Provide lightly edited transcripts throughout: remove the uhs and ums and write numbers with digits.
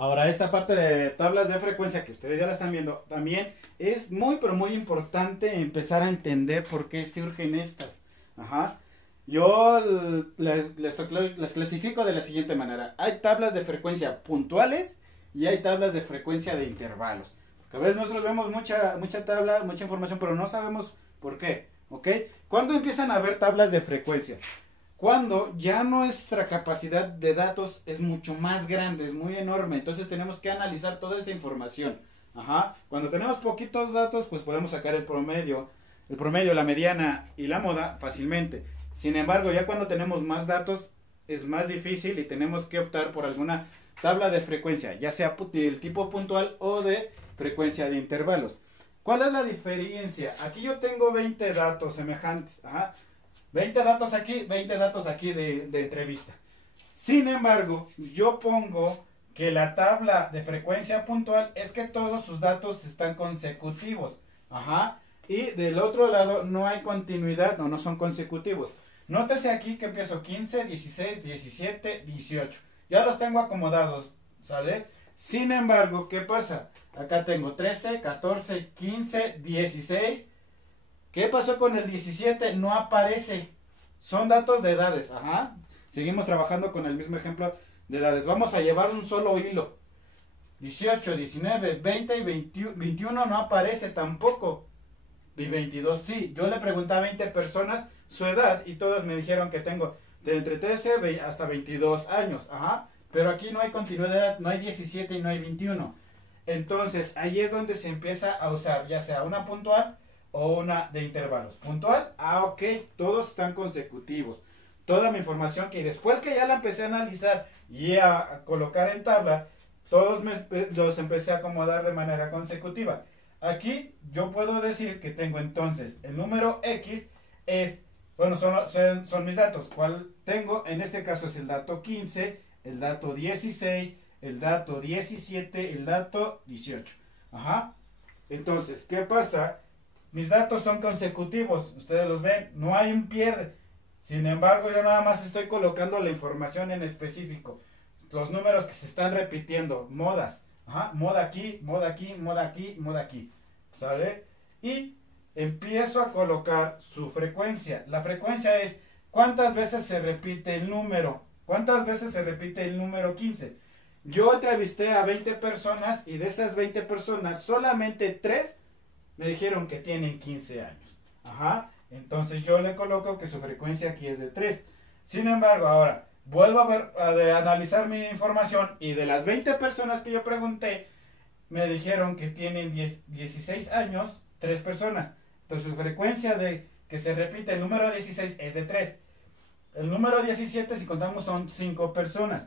Ahora, esta parte de tablas de frecuencia que ustedes ya la están viendo, también es muy, pero muy importante empezar a entender por qué surgen estas. Ajá. Yo las clasifico de la siguiente manera. Hay tablas de frecuencia puntuales y hay tablas de frecuencia de intervalos. Porque a veces nosotros vemos mucha tabla, mucha información, pero no sabemos por qué. ¿Ok? ¿Cuándo empiezan a haber tablas de frecuencia? Cuando ya nuestra capacidad de datos es mucho más grande, es muy enorme, entonces tenemos que analizar toda esa información. Ajá. Cuando tenemos poquitos datos, pues podemos sacar el promedio, la mediana y la moda fácilmente. Sin embargo, ya cuando tenemos más datos, es más difícil y tenemos que optar por alguna tabla de frecuencia, ya sea del tipo puntual o de frecuencia de intervalos. ¿Cuál es la diferencia? Aquí yo tengo 20 datos semejantes. Ajá. 20 datos aquí, 20 datos aquí de entrevista. Sin embargo, yo pongo que la tabla de frecuencia puntual es que todos sus datos están consecutivos. Ajá. Y del otro lado no hay continuidad, no son consecutivos. Nótese aquí que empiezo 15, 16, 17, 18. Ya los tengo acomodados, ¿sale? Sin embargo, ¿qué pasa? Acá tengo 13, 14, 15, 16. ¿Qué pasó con el 17? No aparece. Son datos de edades. Ajá. Seguimos trabajando con el mismo ejemplo de edades. Vamos a llevar un solo hilo. 18, 19, 20 y 21 no aparece tampoco. Y 22 sí. Yo le pregunté a 20 personas su edad y todas me dijeron que tengo de entre 13 hasta 22 años. Ajá. Pero aquí no hay continuidad, no hay 17 y no hay 21. Entonces ahí es donde se empieza a usar ya sea una puntual o una de intervalos. Puntual, ok, todos están consecutivos. Toda mi información que después que ya la empecé a analizar y a colocar en tabla, todos los empecé a acomodar de manera consecutiva. Aquí yo puedo decir que tengo entonces el número X es, bueno, son mis datos. ¿Cuál tengo? En este caso es el dato 15, el dato 16, el dato 17, el dato 18. Ajá. Entonces, ¿qué pasa? Mis datos son consecutivos, ustedes los ven, no hay un pierde. Sin embargo, yo nada más estoy colocando la información en específico. Los números que se están repitiendo, modas. Ajá, moda aquí, moda aquí, moda aquí, moda aquí. ¿Sale? Y empiezo a colocar su frecuencia. La frecuencia es cuántas veces se repite el número. ¿Cuántas veces se repite el número 15? Yo entrevisté a 20 personas y de esas 20 personas solamente 3 me dijeron que tienen 15 años. Ajá. Entonces yo le coloco que su frecuencia aquí es de 3. Sin embargo, ahora vuelvo a analizar mi información y de las 20 personas que yo pregunté, me dijeron que tienen 16 años, 3 personas. Entonces su frecuencia de que se repite el número 16 es de 3. El número 17, si contamos, son 5 personas.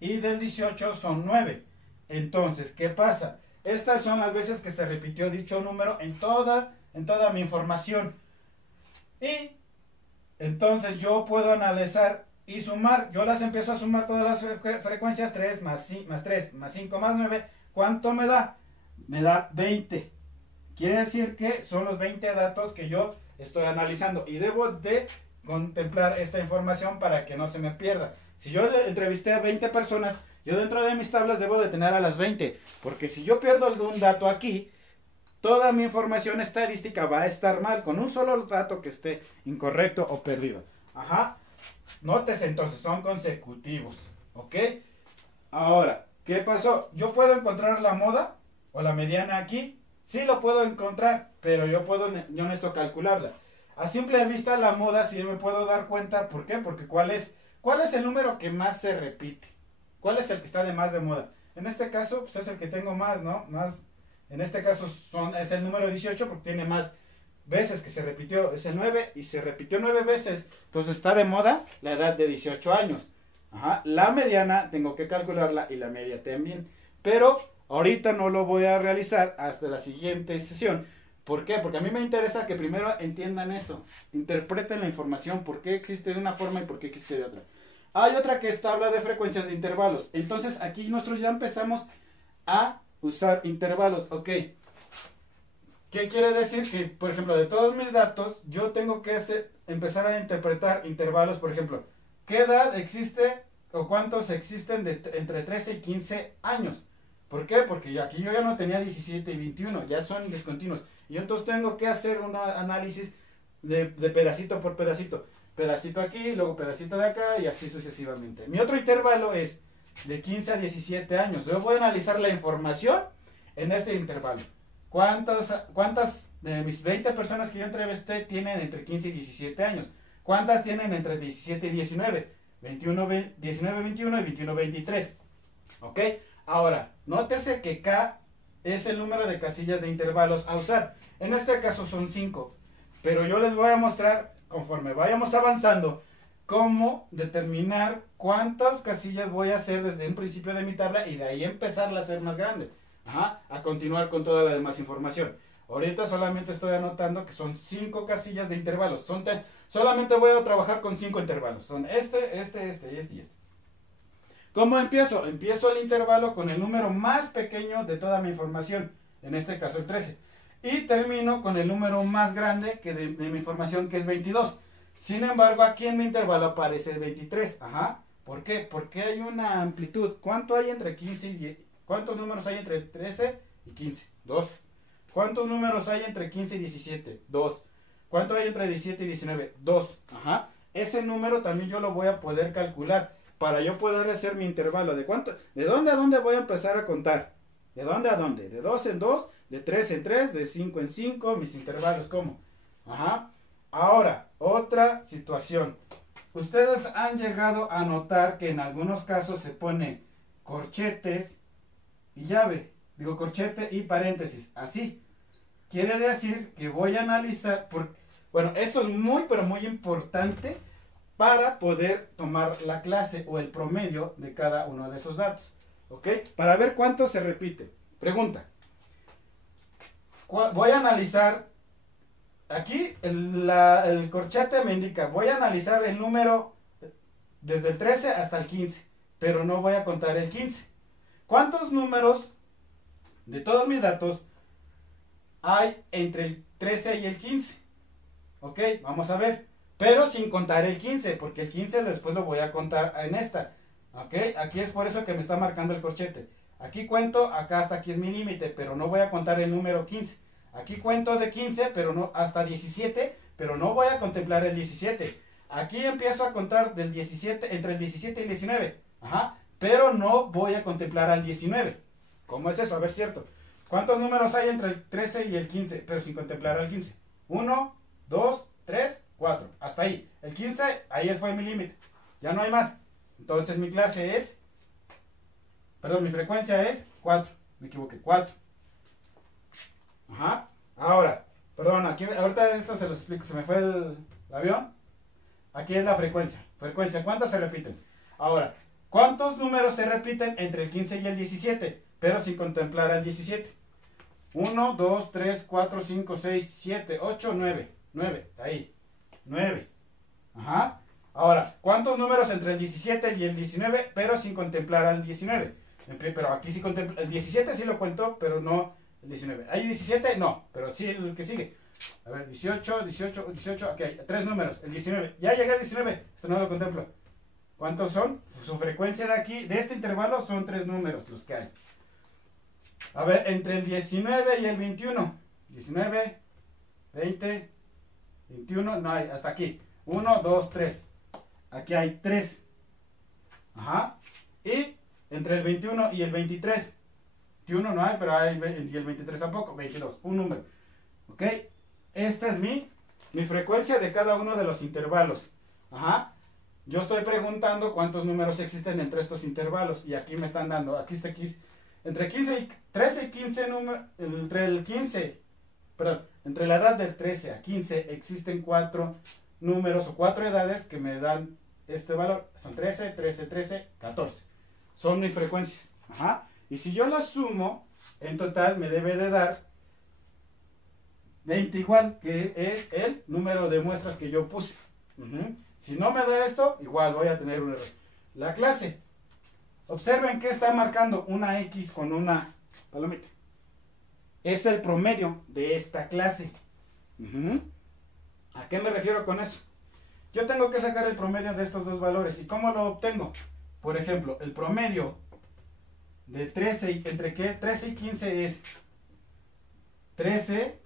Y del 18 son 9. Entonces, ¿qué pasa? Estas son las veces que se repitió dicho número en toda mi información. Y entonces yo puedo analizar y sumar. Yo las empiezo a sumar todas las frecuencias. 3 más 3 más 5 más 9. ¿Cuánto me da? Me da 20. Quiere decir que son los 20 datos que yo estoy analizando. Y debo de contemplar esta información para que no se me pierda. Si yo le entrevisté a 20 personas, yo dentro de mis tablas debo de tener a las 20, porque si yo pierdo algún dato aquí, toda mi información estadística va a estar mal, con un solo dato que esté incorrecto o perdido. Ajá. Nótese entonces, son consecutivos. ¿Ok? Ahora, ¿qué pasó? Yo puedo encontrar la moda o la mediana aquí. Sí lo puedo encontrar, pero yo necesito calcularla. A simple vista la moda sí me puedo dar cuenta. ¿Por qué? Porque ¿cuál es el número que más se repite? ¿Cuál es el que está de más de moda? En este caso, pues es el que tengo más, ¿no? En este caso es el número 18 porque tiene más veces que se repitió. Es el 9 y se repitió 9 veces. Entonces está de moda la edad de 18 años. Ajá. La mediana tengo que calcularla y la media también. Pero ahorita no lo voy a realizar hasta la siguiente sesión. ¿Por qué? Porque a mí me interesa que primero entiendan eso. Interpreten la información. ¿Por qué existe de una forma y por qué existe de otra? Hay otra que es tabla de frecuencias de intervalos. Entonces aquí nosotros ya empezamos a usar intervalos. Ok. ¿Qué quiere decir? Que, por ejemplo, de todos mis datos, yo tengo que empezar a interpretar intervalos. Por ejemplo, ¿qué edad existe o cuántos existen entre 13 y 15 años. ¿Por qué? Porque aquí yo ya no tenía 17 y 21, ya son discontinuos. Y entonces tengo que hacer un análisis de pedacito por pedacito. Pedacito aquí, luego pedacito de acá y así sucesivamente. Mi otro intervalo es de 15 a 17 años. Yo voy a analizar la información en este intervalo. ¿Cuántas de mis 20 personas que yo entrevisté tienen entre 15 y 17 años? ¿Cuántas tienen entre 17 y 19? 19, 21 y 21, 23. ¿Ok? Ahora, nótese que K es el número de casillas de intervalos a usar. En este caso son 5. Pero yo les voy a mostrar, conforme vayamos avanzando, cómo determinar cuántas casillas voy a hacer desde un principio de mi tabla y de ahí empezarla a hacer más grande. A continuar con toda la demás información. Ahorita solamente estoy anotando que son 5 casillas de intervalos. Solamente voy a trabajar con 5 intervalos. Son este y este. ¿Cómo empiezo? Empiezo el intervalo con el número más pequeño de toda mi información, en este caso el 13. Y termino con el número más grande de mi información, que es 22. Sin embargo, aquí en mi intervalo aparece el 23. ¿Por qué? Porque hay una amplitud. ¿Cuánto hay entre 15 y 10? ¿Cuántos números hay entre 13 y 15? 2. ¿Cuántos números hay entre 15 y 17? 2. ¿Cuánto hay entre 17 y 19? 2. Ese número también yo lo voy a poder calcular para yo poder hacer mi intervalo. ¿De dónde a dónde voy a empezar a contar? ¿De dónde a dónde? De 2 en 2, de 3 en 3, de 5 en 5, mis intervalos, ¿cómo? Ahora, otra situación. Ustedes han llegado a notar que en algunos casos se pone corchetes y llave. Digo corchete y paréntesis, así. Quiere decir que voy a analizar, bueno, esto es muy, pero muy importante para poder tomar la clase o el promedio de cada uno de esos datos. ¿Ok? Para ver cuánto se repite. Pregunta. Voy a analizar, aquí el corchete me indica, voy a analizar el número desde el 13 hasta el 15, pero no voy a contar el 15. ¿Cuántos números de todos mis datos hay entre el 13 y el 15? Ok, vamos a ver. Pero sin contar el 15, porque el 15 después lo voy a contar en esta. Ok, aquí es por eso que me está marcando el corchete. Aquí cuento, acá hasta aquí es mi límite, pero no voy a contar el número 15. Aquí cuento de 15, pero no hasta 17, pero no voy a contemplar el 17. Aquí empiezo a contar del 17, entre el 17 y el 19. Pero no voy a contemplar al 19. ¿Cómo es eso? A ver, cierto. ¿Cuántos números hay entre el 13 y el 15, pero sin contemplar al 15? 1, 2, 3, 4. Hasta ahí. El 15, ahí fue mi límite. Ya no hay más. Entonces mi clase es, mi frecuencia es 4. Me equivoqué, 4. Ahora, aquí, ahorita esto se los explico. Se me fue el avión. Aquí es la frecuencia. ¿Cuántos se repiten? Ahora, ¿cuántos números se repiten entre el 15 y el 17? Pero sin contemplar al 17. 1, 2, 3, 4, 5, 6, 7, 8, 9. 9, ahí. 9. Ahora, ¿cuántos números entre el 17 y el 19, pero sin contemplar al 19? Pero aquí sí contempla. El 17 sí lo cuento, pero no el 19. ¿Hay 17? No, pero sí el que sigue. A ver, 18, 18, 18. Aquí hay 3 números. El 19. Ya llegué al 19. Esto no lo contemplo. ¿Cuántos son? Su frecuencia de aquí, de este intervalo, son 3 números los que hay. A ver, entre el 19 y el 21. 19, 20, 21, no hay, hasta aquí. 1, 2, 3. Aquí hay 3. Y entre el 21 y el 23. 21 no hay, pero hay, y el 23 tampoco. 22, un número. ¿Ok? Esta es mi frecuencia de cada uno de los intervalos. Yo estoy preguntando cuántos números existen entre estos intervalos. Y aquí me están dando, aquí está aquí. Entre 13 y 15 números, entre la edad del 13 a 15 existen 4 números o 4 edades que me dan este valor. Son 13, 13, 13, 14. Son mis frecuencias. Y si yo las sumo, en total me debe de dar 20 igual, que es el número de muestras que yo puse. Si no me da esto, igual voy a tener un error. La clase. Observen que está marcando una X con una palomita. Es el promedio de esta clase. ¿A qué me refiero con eso? Yo tengo que sacar el promedio de estos dos valores. ¿Y cómo lo obtengo? por ejemplo, el promedio de 13, ¿entre qué? 13 y 15 es 13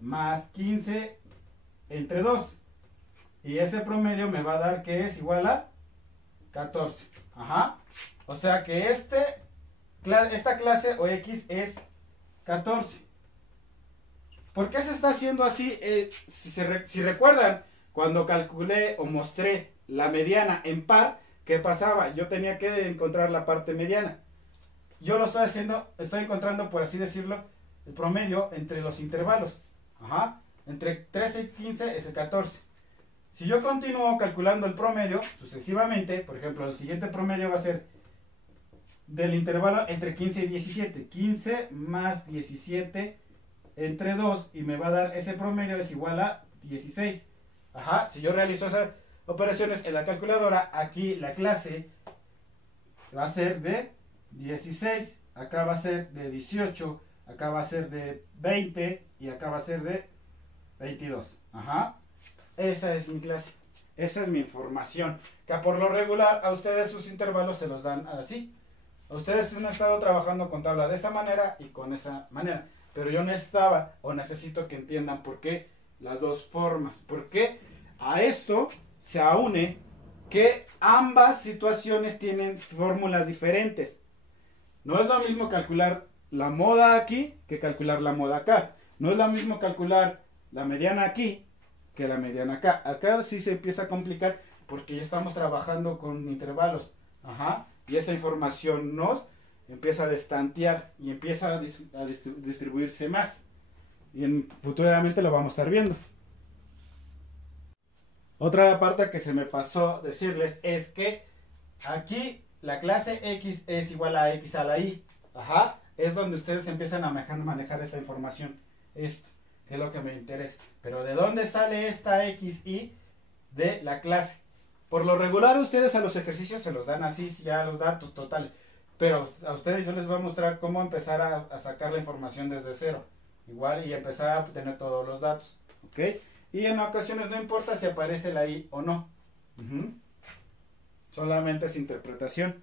más 15 entre 2. Y ese promedio me va a dar que es igual a 14. Ajá. O sea que esta clase o X es 14. ¿Por qué se está haciendo así? Si recuerdan, cuando calculé o mostré la mediana en par, ¿qué pasaba? Yo tenía que encontrar la parte mediana. Yo lo estoy haciendo, estoy encontrando, por así decirlo, el promedio entre los intervalos. Ajá. Entre 13 y 15 es el 14. Si yo continúo calculando el promedio sucesivamente, por ejemplo, el siguiente promedio va a ser del intervalo entre 15 y 17. 15 más 17 entre 2 y me va a dar ese promedio es igual a 16. Ajá, si yo realizo esas operaciones en la calculadora, aquí la clase va a ser de 16, acá va a ser de 18, acá va a ser de 20 y acá va a ser de 22. Ajá, esa es mi clase, esa es mi información, que por lo regular a ustedes sus intervalos se los dan así. Ustedes han estado trabajando con tabla de esta manera y con esa manera. Pero yo necesito que entiendan por qué las dos formas. Porque a esto se aúne que ambas situaciones tienen fórmulas diferentes. No es lo mismo calcular la moda aquí que calcular la moda acá. No es lo mismo calcular la mediana aquí que la mediana acá. Acá sí se empieza a complicar porque ya estamos trabajando con intervalos. Ajá. Y esa información nos empieza a destantear y empieza a distribuirse más. Y futuramente lo vamos a estar viendo. Otra parte que se me pasó decirles es que aquí la clase X es igual a X a la Y. Ajá. Es donde ustedes empiezan a manejar esta información. Esto, que es lo que me interesa. Pero ¿de dónde sale esta XY? De la clase. Por lo regular ustedes a los ejercicios se los dan así, ya los datos totales. Pero a ustedes yo les voy a mostrar cómo empezar a sacar la información desde cero. Igual y empezar a tener todos los datos. ¿Ok? Y en ocasiones no importa si aparece la I o no. Solamente es interpretación.